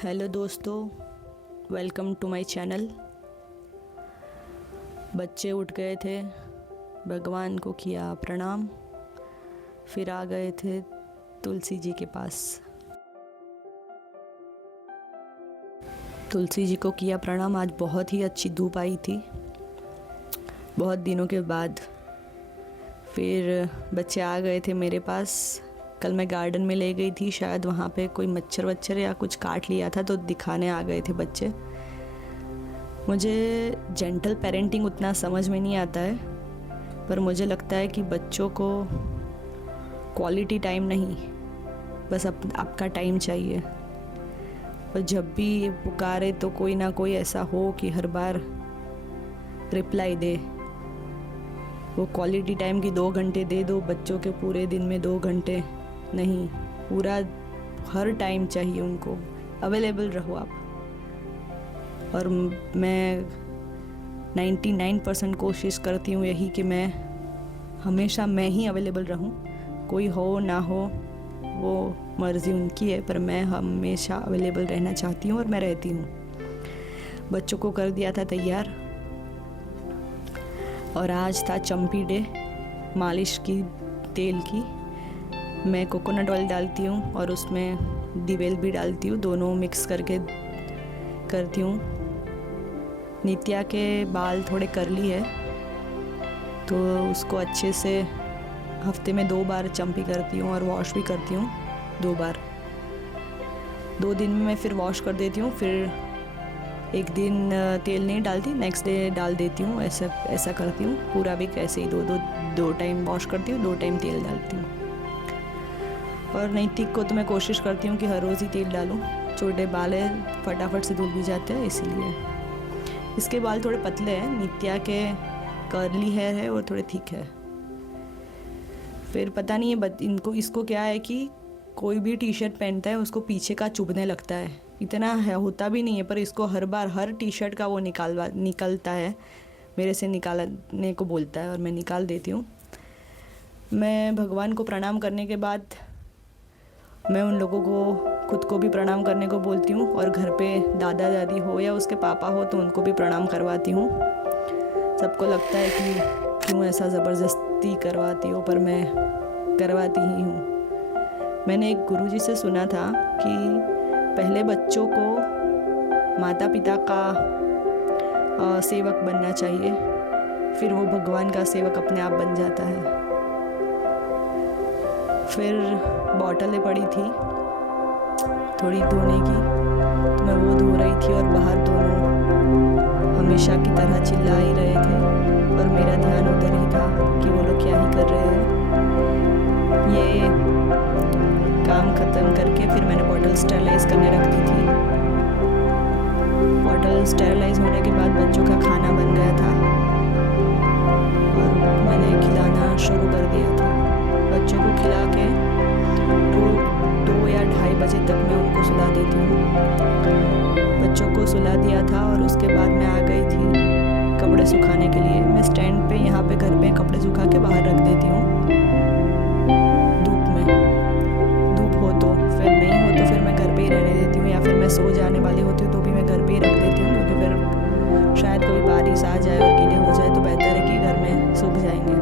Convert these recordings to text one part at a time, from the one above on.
Hello दोस्तों, welcome to my channel. बच्चे उठ गए थे, भगवान को किया प्रणाम, फिर आ गए थे तुलसी जी के पास। तुलसी जी को किया प्रणाम। आज बहुत ही अच्छी धूप आई थी, बहुत दिनों के बाद। फिर बच्चे आ गए थे मेरे पास। कल मैं गार्डन में ले गई थी, शायद वहाँ पे कोई मच्छर वच्छर या कुछ काट लिया था, तो दिखाने आ गए थे बच्चे। मुझे जेंटल पेरेंटिंग उतना समझ में नहीं आता है, पर मुझे लगता है कि बच्चों को क्वालिटी टाइम नहीं, बस आपका टाइम चाहिए। और जब भी ये पुकारे तो कोई ना कोई ऐसा हो कि हर बार रिप्लाई दे। वो क्वालिटी टाइम की 2 घंटे दे दो बच्चों के, पूरे दिन में 2 घंटे नहीं, पूरा हर टाइम चाहिए उनको। अवेलेबल रहो आप। और मैं 99% कोशिश करती हूँ यही कि मैं हमेशा मैं ही अवेलेबल रहूँ। कोई हो ना हो वो मर्ज़ी उनकी है, पर मैं हमेशा अवेलेबल रहना चाहती हूँ और मैं रहती हूँ। बच्चों को कर दिया था तैयार, और आज था चम्पी डे, मालिश की तेल की। मैं कोकोनट ऑयल डालती हूँ और उसमें डिवेल भी डालती हूँ, दोनों मिक्स करके करती हूँ। नित्या के बाल थोड़े कर्ली है, तो उसको अच्छे से हफ्ते में 2 बार चम्पी करती हूँ और वॉश भी करती हूँ 2 बार। 2 दिन में मैं फिर वॉश कर देती हूँ, फिर एक दिन तेल नहीं डालती, नेक्स्ट डे डाल देती हूँ। ऐसा करती हूँ। पूरा वीक ऐसे ही दो टाइम वॉश करती हूँ, 2 टाइम तेल डालती हूँ। और नैतिक को तो मैं कोशिश करती हूँ कि हर रोज़ ही तेल डालूँ। छोटे बाल है, फटाफट से धुल भी जाते हैं, इसीलिए। इसके बाल थोड़े पतले हैं, नित्या के कर्ली हेयर है और थोड़े थिक है। फिर पता नहीं है इसको क्या है कि कोई भी टी शर्ट पहनता है उसको पीछे का चुभने लगता है। इतना है होता भी नहीं है, पर इसको हर बार हर टी शर्ट का वो निकलता है, मेरे से निकालने को बोलता है और मैं निकाल देती हूँ। मैं भगवान को प्रणाम करने के बाद मैं उन लोगों को खुद को भी प्रणाम करने को बोलती हूँ, और घर पे दादा दादी हो या उसके पापा हो तो उनको भी प्रणाम करवाती हूँ। सबको लगता है कि क्यों ऐसा ज़बरदस्ती करवाती हो, पर मैं करवाती ही हूँ। मैंने एक गुरुजी से सुना था कि पहले बच्चों को माता पिता का सेवक बनना चाहिए, फिर वो भगवान का सेवक अपने आप बन जाता है। फिर बॉटलें पड़ी थी थोड़ी धोने की, तो मैं वो धो रही थी और बाहर दोनों हमेशा की तरह चिल्ला ही रहे थे, और मेरा ध्यान उधर ही था कि वो लोग क्या ही कर रहे हैं। ये काम ख़त्म करके फिर मैंने बॉटल स्टेरलाइज करने रख दी थी। बॉटल स्टेरलाइज होने के बाद बच्चों का खाना बन गया था और मैंने खिलाना शुरू कर दिया था। बच्चों को खिला के 2 या 2:30 बजे तक मैं उनको सुला देती हूँ। बच्चों को सुला दिया था और उसके बाद मैं आ गई थी कपड़े सुखाने के लिए। मैं स्टैंड पे यहाँ पे घर पे कपड़े सुखा के बाहर रख देती हूँ धूप में। धूप हो तो, फिर नहीं हो तो फिर मैं घर पे ही रहने देती हूँ, या फिर मैं सो जाने वाली होती हूँ तो भी मैं घर पे ही रख देती हूँ, क्योंकि फिर शायद कभी बारिश आ जाए और गीले हो जाए तो बेहतर है कि घर में सूख जाएंगे।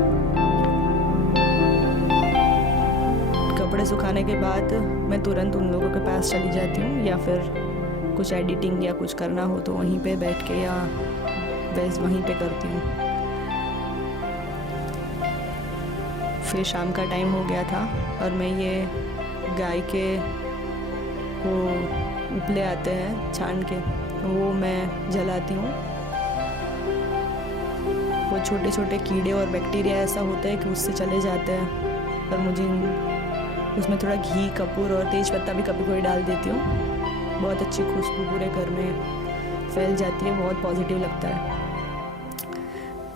कपड़े सुखाने के बाद मैं तुरंत उन लोगों के पास चली जाती हूँ, या फिर कुछ एडिटिंग या कुछ करना हो तो वहीं पे बैठ के या बस वहीं पे करती हूँ। फिर शाम का टाइम हो गया था और मैं ये गाय के वो उपले आते हैं छान के, वो मैं जलाती हूँ। वो छोटे छोटे कीड़े और बैक्टीरिया ऐसा होता है कि उससे चले जाते हैं, पर मुझे उसमें थोड़ा घी, कपूर और तेज पत्ता भी कभी कोई डाल देती हूँ। बहुत अच्छी खुशबू पूरे घर में फैल जाती है, बहुत पॉजिटिव लगता है।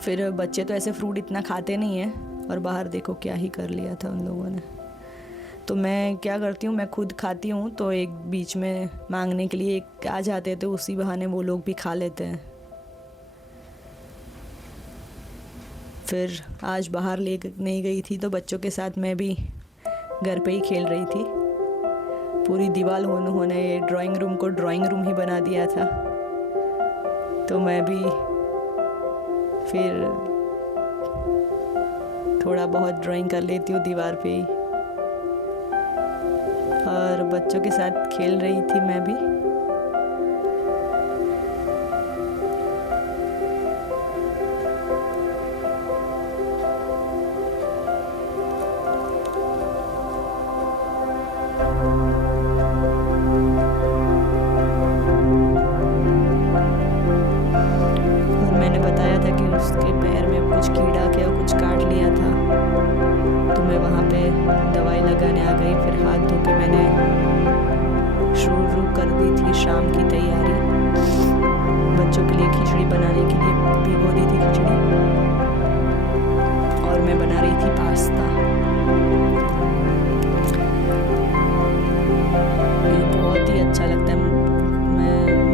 फिर बच्चे तो ऐसे फ्रूट इतना खाते नहीं हैं, और बाहर देखो क्या ही कर लिया था उन लोगों ने। तो मैं क्या करती हूँ, मैं खुद खाती हूँ तो एक बीच में मांगने के लिए एक आ जाते हैं, तो उसी बहाने वो लोग भी खा लेते हैं। फिर आज बाहर ले नहीं गई थी तो बच्चों के साथ मैं भी घर पे ही खेल रही थी। पूरी दीवार उन्होंने ये ड्राइंग रूम को ड्राइंग रूम ही बना दिया था। तो मैं भी फिर थोड़ा बहुत ड्राइंग कर लेती हूँ दीवार पे ही, और बच्चों के साथ खेल रही थी मैं भी। और मैंने बताया था कि उसके पैर में कुछ कीड़ा क्या कुछ काट लिया था, तो मैं वहाँ पे दवाई लगाने आ गई। फिर हाथ धो के मैंने शुरू कर दी थी शाम की तैयारी। बच्चों के लिए खिचड़ी बनाने के लिए भिगो दी थी खिचड़ी, और मैं बना रही थी पास्ता। ये बहुत ही अच्छा लगता है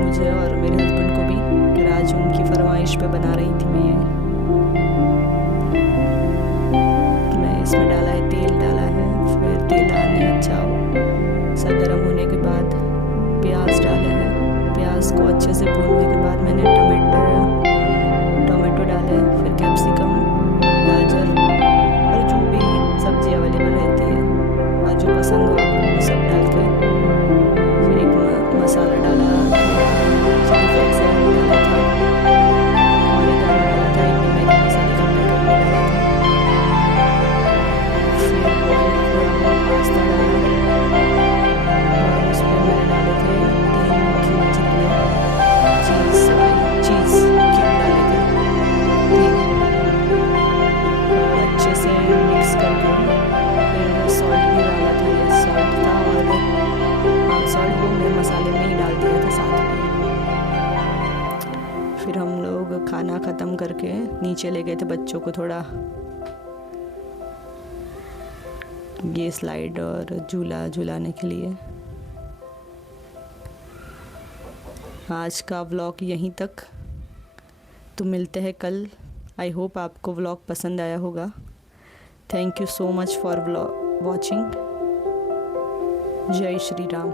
मुझे और मेरे हस्बैंड को भी। आज उनकी फरमाइश पे बना रही थी मैं इसमें डाला है तेल, डाला है। फिर तेल डालने अच्छा सा गर्म होने के बाद प्याज डाले हैं। प्याज को अच्छे से भूनने के बाद मैंने टोमेटो डाले, फिर कैप्सिकम, गाजर और जो भी सब्जी अवेलेबल रहती है और जो पसंद हो आपको वो सब डाल के फिर एक मसाला डाला, चिली फ्लेक्स डाला था, और एक डाला था, एक मैगी मसाले का पैकेट भी डाला था। फिर पास्ता डाला, और उस पर मैंने डाले थे 3 क्यूब जितने चीज़ क्यूब डाले थे 3, और अच्छे से मिक्स करके फिर सॉल्ट भी डाला था। ये सॉल्ट था, और सॉल्ट वो मैं मसाले में ही डाल दिया था साथ में। फिर हम लोग खाना ख़त्म करके नीचे ले गए थे बच्चों को थोड़ा ये स्लाइड और झूला झूलाने के लिए। आज का व्लॉग यहीं तक, तो मिलते हैं कल। आई होप आपको व्लॉग पसंद आया होगा। Thank you so much for watching. जय श्री राम।